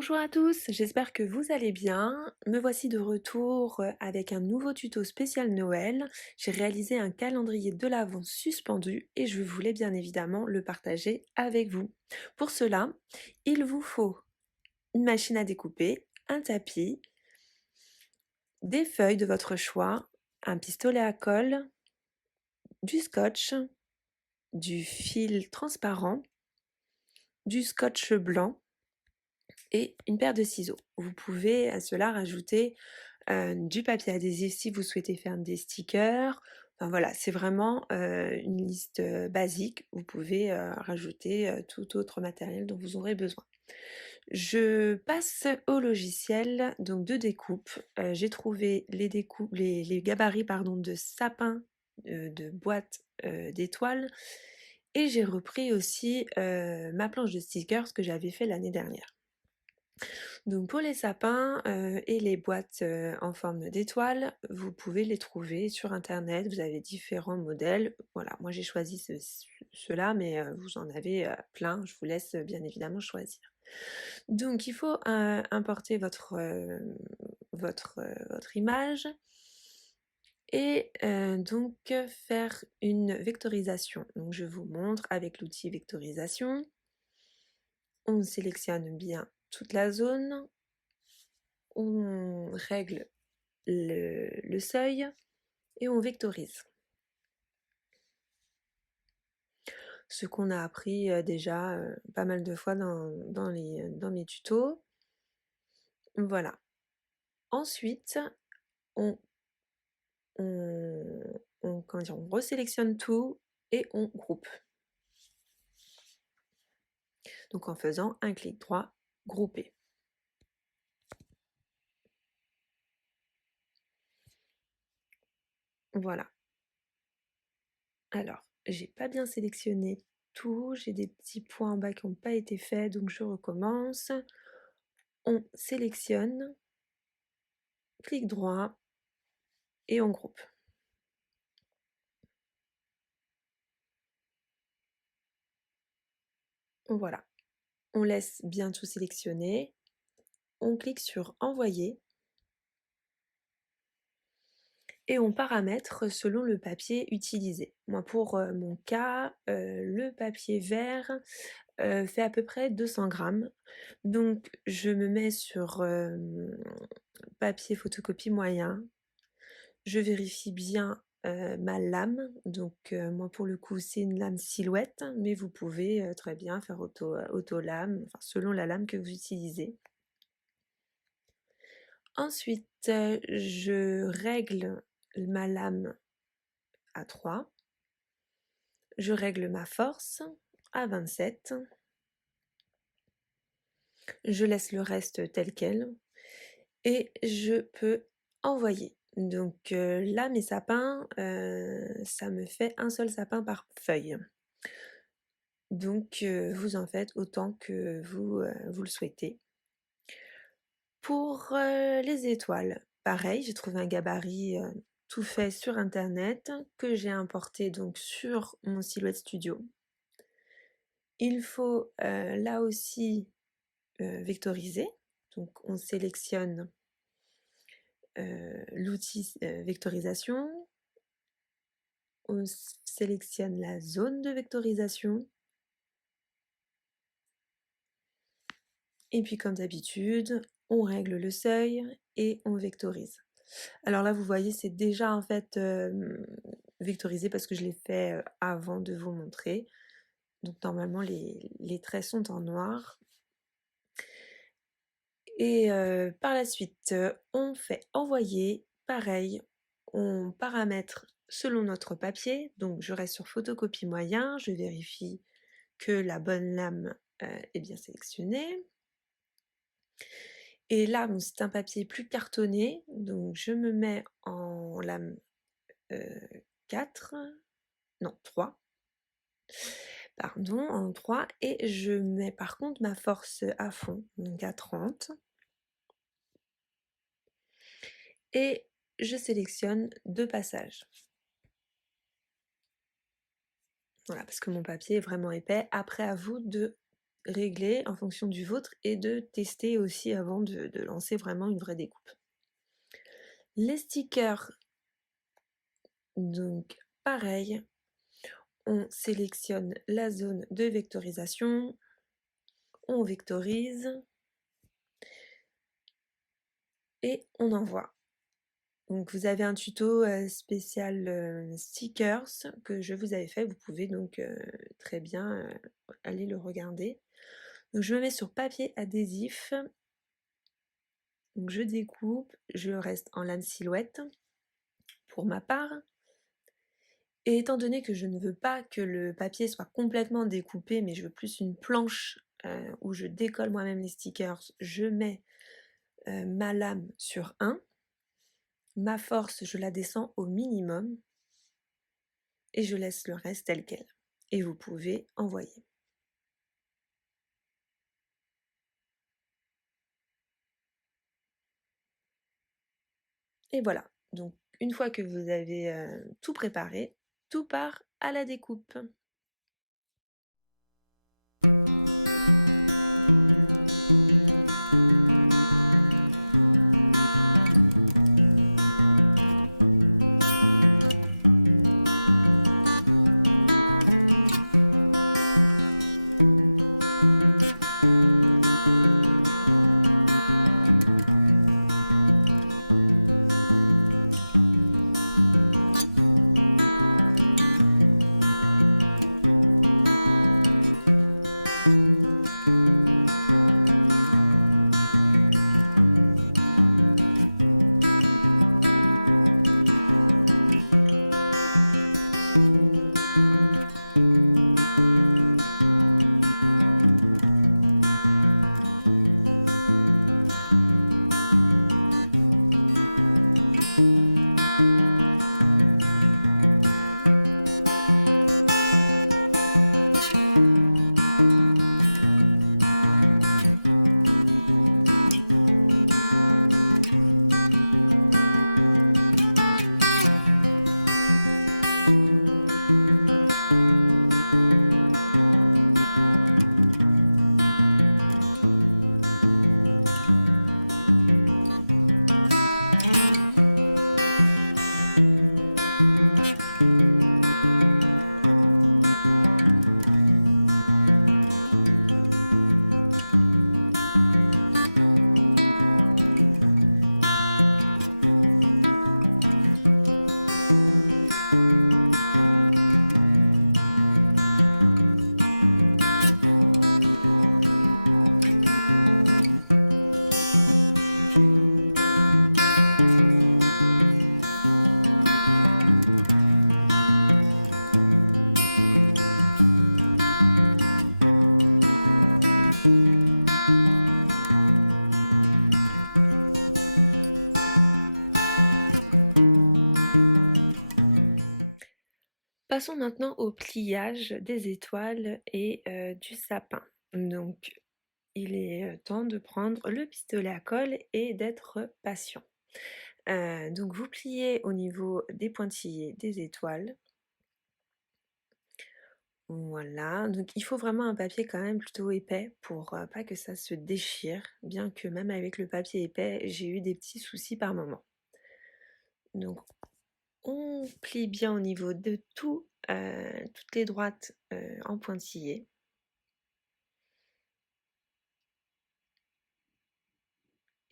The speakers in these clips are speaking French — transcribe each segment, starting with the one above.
Bonjour à tous, j'espère que vous allez bien. Me voici de retour avec un nouveau tuto spécial Noël. J'ai réalisé un calendrier de l'Avent suspendu et je voulais bien évidemment le partager avec vous. Pour cela, il vous faut une machine à découper, un tapis, des feuilles de votre choix, un pistolet à colle, du scotch, du fil transparent, du scotch blanc et une paire de ciseaux. Vous pouvez à cela rajouter du papier adhésif si vous souhaitez faire des stickers. Enfin voilà, c'est vraiment une liste basique. Vous pouvez rajouter tout autre matériel dont vous aurez besoin. Je passe au logiciel donc de découpe. J'ai trouvé les gabarits pardon, de sapin, de boîte d'étoiles. Et j'ai repris aussi ma planche de stickers que j'avais fait l'année dernière. Donc pour les sapins et les boîtes en forme d'étoile, vous pouvez les trouver sur internet, vous avez différents modèles. Voilà, moi j'ai choisi ceux-là, mais vous en avez plein, je vous laisse bien évidemment choisir. Donc il faut importer votre image et donc faire une vectorisation. Donc je vous montre avec l'outil vectorisation. On sélectionne bien toute la zone, on règle le seuil et on vectorise. Ce qu'on a appris déjà pas mal de fois dans mes tutos. Voilà. Ensuite, on, comment dire, on resélectionne tout et on groupe. Donc en faisant un clic droit, grouper. Voilà. Alors, j'ai pas bien sélectionné tout, j'ai des petits points en bas qui n'ont pas été faits, donc je recommence. On sélectionne, clic droit et on groupe. Voilà. On laisse bien tout sélectionner. On clique sur envoyer. Et on paramètre selon le papier utilisé. Moi pour mon cas, le papier vert fait à peu près 200 grammes. Donc je me mets sur papier photocopie moyen. Je vérifie bien ma lame. Donc moi pour le coup c'est une lame silhouette, mais vous pouvez très bien faire auto-lame, enfin, selon la lame que vous utilisez. Ensuite, je règle ma lame à 3. Je règle ma force à 27. Je laisse le reste tel quel et je peux envoyer. Donc là, mes sapins, ça me fait un seul sapin par feuille. Donc vous en faites autant que vous le souhaitez. Pour les étoiles, pareil, j'ai trouvé un gabarit tout fait sur internet que j'ai importé donc sur mon Silhouette Studio. Il faut là aussi vectoriser. Donc on sélectionne l'outil vectorisation, on sélectionne la zone de vectorisation et puis comme d'habitude, on règle le seuil et on vectorise. Alors là, vous voyez, c'est déjà en fait vectorisé parce que je l'ai fait avant de vous montrer. Donc normalement, les traits sont en noir. Et par la suite, on fait envoyer. Pareil, on paramètre selon notre papier. Donc je reste sur photocopie moyen, je vérifie que la bonne lame est bien sélectionnée. Et là, bon, c'est un papier plus cartonné, donc je me mets en lame 4, non 3, pardon, en 3, et je mets par contre ma force à fond, donc à 30. Et je sélectionne 2 passages. Voilà, parce que mon papier est vraiment épais. Après, à vous de régler en fonction du vôtre et de tester aussi avant de lancer vraiment une vraie découpe. Les stickers, donc pareil, on sélectionne la zone de vectorisation, on vectorise et on envoie. Donc vous avez un tuto spécial stickers que je vous avais fait, vous pouvez donc très bien aller le regarder. Donc je me mets sur papier adhésif, donc je découpe, je reste en lame silhouette pour ma part. Et étant donné que je ne veux pas que le papier soit complètement découpé, mais je veux plus une planche où je décolle moi-même les stickers, je mets ma lame sur 1, ma force je la descends au minimum et je laisse le reste tel quel. Et vous pouvez envoyer. Et voilà, donc une fois que vous avez tout préparé, tout part à la découpe. Passons maintenant au pliage des étoiles et du sapin. Donc, il est temps de prendre le pistolet à colle et d'être patient. Donc, vous pliez au niveau des pointillés des étoiles. Voilà, donc il faut vraiment un papier quand même plutôt épais pour pas que ça se déchire, bien que même avec le papier épais, j'ai eu des petits soucis par moment. Donc, on plie bien au niveau de toutes les droites en pointillés.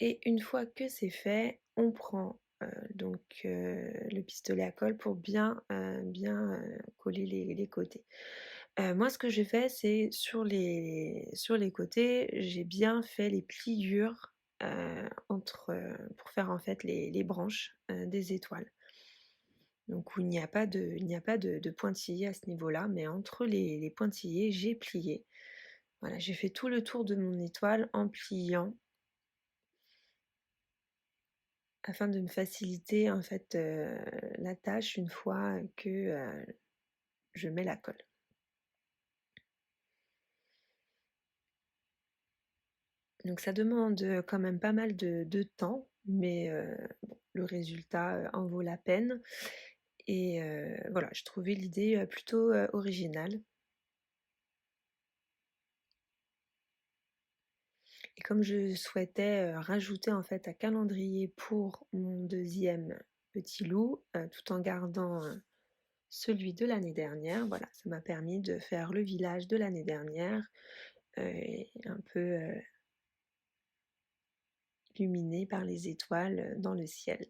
Et une fois que c'est fait, on prend donc le pistolet à colle pour bien coller les côtés. Moi ce que j'ai fait, c'est sur les côtés, j'ai bien fait les pliures pour faire en fait les branches des étoiles. Donc où il n'y a pas de pointillés à ce niveau-là, mais entre les pointillés, j'ai plié. Voilà, j'ai fait tout le tour de mon étoile en pliant afin de me faciliter en fait la tâche une fois que je mets la colle. Donc ça demande quand même pas mal de temps, mais bon, le résultat en vaut la peine. Et voilà, je trouvais l'idée plutôt originale. Et comme je souhaitais, rajouter en fait un calendrier pour mon deuxième petit loup, tout en gardant, celui de l'année dernière, voilà, ça m'a permis de faire le village de l'année dernière, un peu, illuminé par les étoiles, dans le ciel.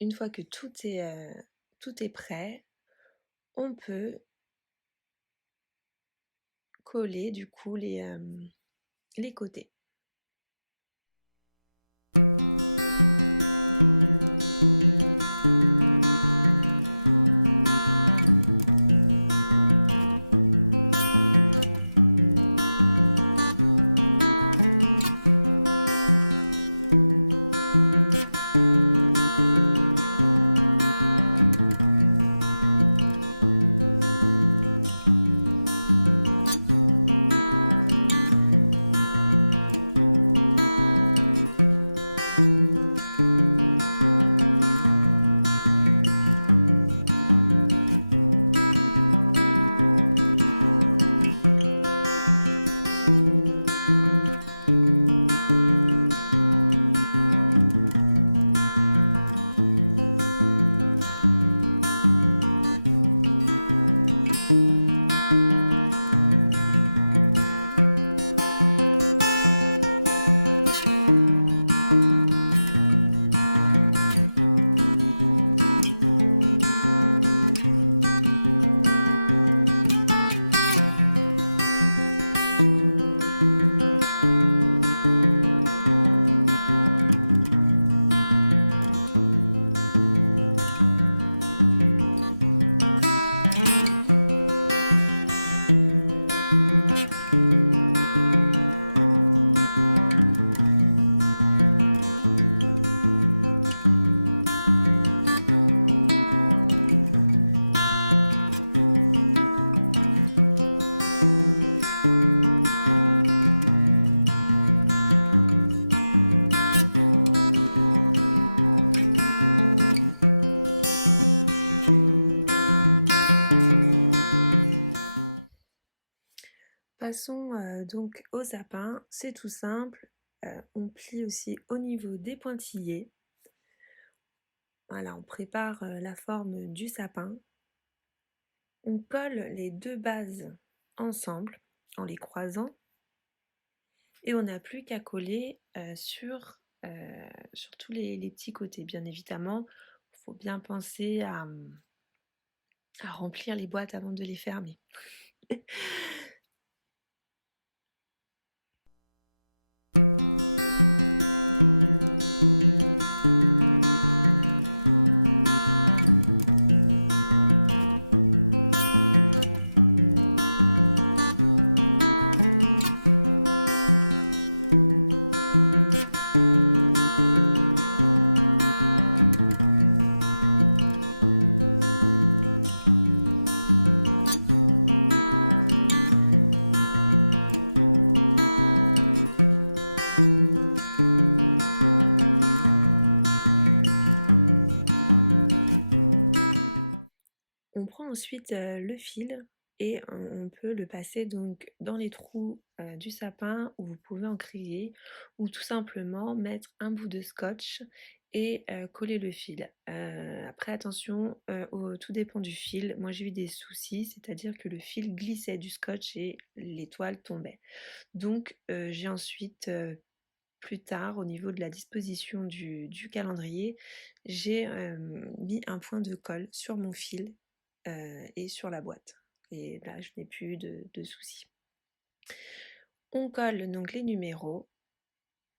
Une fois que tout est prêt, on peut coller du coup les côtés. Passons, donc au sapin, c'est tout simple, on plie aussi au niveau des pointillés. Voilà, on prépare, la forme du sapin. On colle les 2 bases ensemble en les croisant et on n'a plus qu'à coller, sur tous les petits côtés. Bien évidemment, il faut bien penser à remplir les boîtes avant de les fermer. On prend ensuite, le fil et on peut le passer donc dans les trous, du sapin où vous pouvez en crier ou tout simplement mettre un bout de scotch et coller le fil. Après attention, tout dépend du fil. Moi j'ai eu des soucis, c'est-à-dire que le fil glissait du scotch et l'étoile tombait. Donc j'ai ensuite, plus tard, au niveau de la disposition du calendrier, j'ai mis un point de colle sur mon fil et sur la boîte. Et là, je n'ai plus de soucis. On colle donc les numéros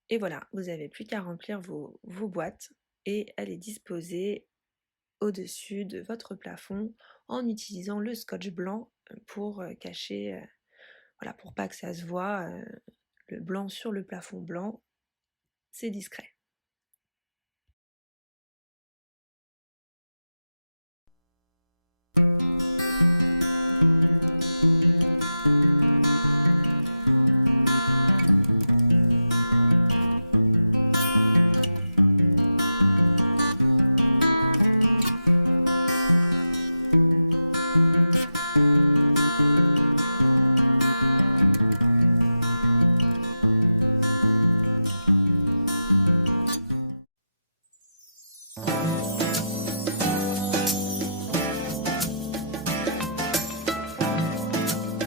et voilà, vous n'avez plus qu'à remplir vos boîtes et à les disposer au-dessus de votre plafond en utilisant le scotch blanc pour cacher, voilà, pour pas que ça se voit, le blanc sur le plafond blanc, c'est discret.